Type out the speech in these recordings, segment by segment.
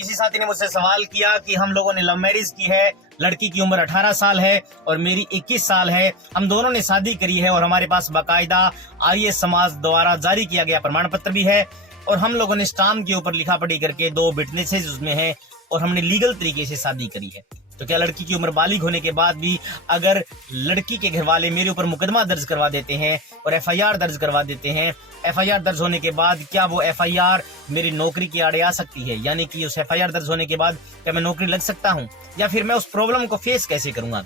किसी साथी ने मुझसे सवाल किया कि हम लोगों ने लव मैरिज की है, लड़की की उम्र 18 साल है और मेरी 21 साल है, हम दोनों ने शादी करी है और हमारे पास बाकायदा आर्य समाज द्वारा जारी किया गया प्रमाण पत्र भी है और हम लोगों ने स्टाम्प के ऊपर लिखा पढ़ी करके 2 विटनेसेस उसमें हैं और हमने लीगल तरीके से शादी करी है। तो क्या लड़की की उम्र बालिग होने के बाद भी अगर लड़की के घर वाले मेरे ऊपर मुकदमा दर्ज करवा देते हैं और एफआईआर दर्ज करवा देते हैं, एफआईआर दर्ज होने के बाद क्या वो एफआईआर मेरी नौकरी की आड़े आ सकती है? यानी कि उस एफआईआर दर्ज होने के बाद क्या मैं नौकरी लग सकता हूं या फिर मैं उस प्रॉब्लम को फेस कैसे करूंगा?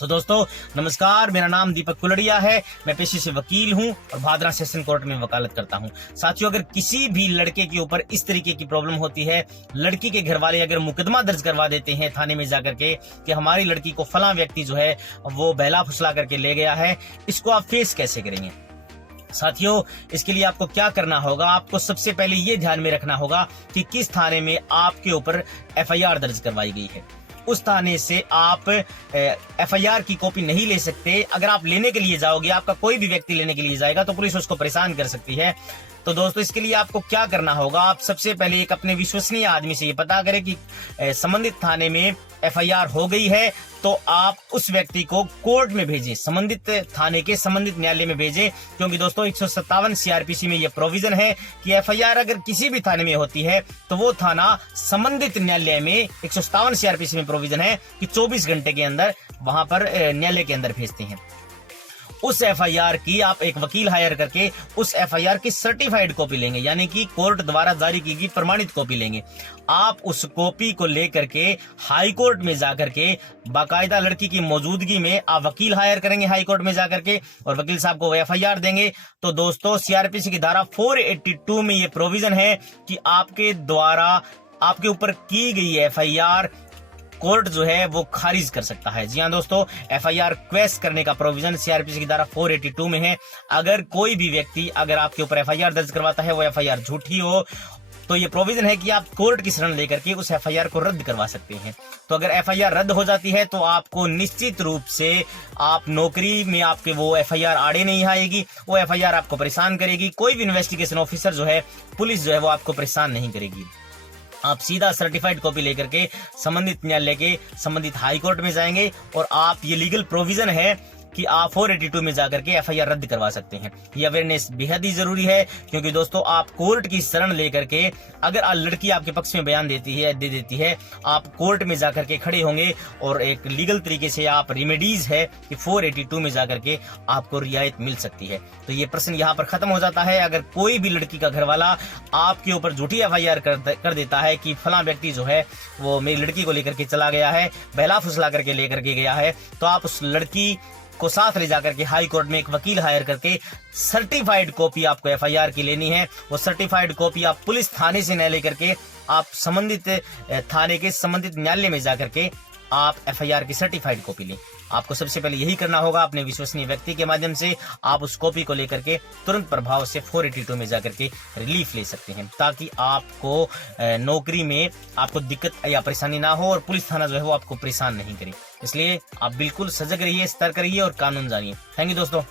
तो दोस्तों नमस्कार, मेरा नाम दीपक कुलड़िया है, मैं पेशे से वकील हूं और भादरा सेशन कोर्ट में वकालत करता हूं। साथियों, अगर किसी भी लड़के के ऊपर इस तरीके की प्रॉब्लम होती है, लड़की के घर वाले अगर मुकदमा दर्ज करवा देते हैं थाने में जाकर के कि हमारी लड़की को फलां व्यक्ति जो है वो बहला फुसला करके ले गया है, इसको आप फेस कैसे करेंगे? साथियों, इसके लिए आपको क्या करना होगा? आपको सबसे पहले ये ध्यान में रखना होगा कि किस थाने में आपके ऊपर एफआईआर दर्ज करवाई गई है। उस थाने से आप एफआईआर की कॉपी नहीं ले सकते। अगर आप लेने के लिए जाओगे, आपका कोई भी व्यक्ति लेने के लिए जाएगा तो पुलिस उसको परेशान कर सकती है। तो दोस्तों, इसके लिए आपको क्या करना होगा? आप सबसे पहले एक अपने विश्वसनीय आदमी से ये पता करें कि संबंधित थाने में एफआईआर हो गई है, तो आप उस व्यक्ति को कोर्ट में भेजें, संबंधित थाने के संबंधित न्यायालय में भेजें। क्योंकि दोस्तों 157 सीआरपीसी में यह प्रोविजन है कि एफआईआर अगर किसी भी थाने में होती है तो वो थाना संबंधित न्यायालय में 157 सीआरपीसी में प्रोविजन है कि 24 घंटे के अंदर वहां पर न्यायालय के अंदर भेजते हैं। उस एफआईआर की आप एक वकील हायर करके उस एफआईआर की सर्टिफाइड कॉपी लेंगे, यानी कि कोर्ट द्वारा जारी की गई प्रमाणित कॉपी लेंगे। आप उस कॉपी को लेकर के हाई कोर्ट में जाकर के बाकायदा लड़की की मौजूदगी में आप वकील हायर करेंगे हाई कोर्ट में जाकर के और वकील साहब को एफआईआर देंगे। तो दोस्तों, सीआरपीसी की धारा 482 में ये प्रोविजन है कि आपके द्वारा आपके ऊपर की गई एफआईआर कोर्ट जो है वो खारिज कर सकता है। जी हाँ दोस्तों, एफआईआर क्वेश करने का प्रोविजन सीआरपीसी की धारा 482 में है। अगर कोई भी व्यक्ति अगर आपके ऊपर एफआईआर दर्ज करवाता है, वो एफआईआर झूठी हो, तो ये प्रोविजन है कि आप कोर्ट की शरण लेकर के उस एफआईआर को रद्द करवा सकते हैं। तो अगर एफआईआर रद्द हो जाती है तो आपको निश्चित रूप से आप नौकरी में आपके वो एफआईआर आड़े नहीं आएगी, वो एफआईआर आपको परेशान करेगी। कोई भी इन्वेस्टिगेशन ऑफिसर जो है, पुलिस जो है, वो आपको परेशान नहीं करेगी। आप सीधा सर्टिफाइड कॉपी लेकर के संबंधित न्यायालय के संबंधित हाई कोर्ट में जाएंगे और आप ये लीगल प्रोविजन है कि आप 482 में जाकर के एफआईआर रद्द करवा सकते हैं। ये अवेयरनेस बेहद ही जरूरी है, क्योंकि दोस्तों आप कोर्ट की शरण लेकर के अगर लड़की आपके पक्ष में बयान दे देती है, आप कोर्ट में जाकर के खड़े होंगे और एक लीगल तरीके से आप रेमेडीज है कि 482 में जाकर के आपको रियायत मिल सकती है। तो ये प्रश्न यहाँ पर खत्म हो जाता है। अगर कोई भी लड़की का घर वाला आपके ऊपर झूठी एफआईआर कर देता है कि फला व्यक्ति जो है वो मेरी लड़की को लेकर के चला गया है, बहला फुसला करके लेकर के गया है, तो आप उस लड़की को साथ ले जाकर के हाई कोर्ट में एक वकील हायर करके सर्टिफाइड कॉपी आपको एफआईआर की लेनी है। वो सर्टिफाइड कॉपी आप पुलिस थाने से न लेकर के आप संबंधित थाने के संबंधित न्यायालय में जाकर के आप एफआईआर की सर्टिफाइड कॉपी लें। आपको सबसे पहले यही करना होगा, अपने विश्वसनीय व्यक्ति के माध्यम से आप उस कॉपी को लेकर के तुरंत प्रभाव से 482 में जाकर के रिलीफ ले सकते हैं, ताकि आपको नौकरी में आपको दिक्कत या परेशानी ना हो और पुलिस थाना जो है वो आपको परेशान नहीं करे। इसलिए आप बिल्कुल सजग रहिए, सतर्क रहिए और कानून जानिए। थैंक यू दोस्तों।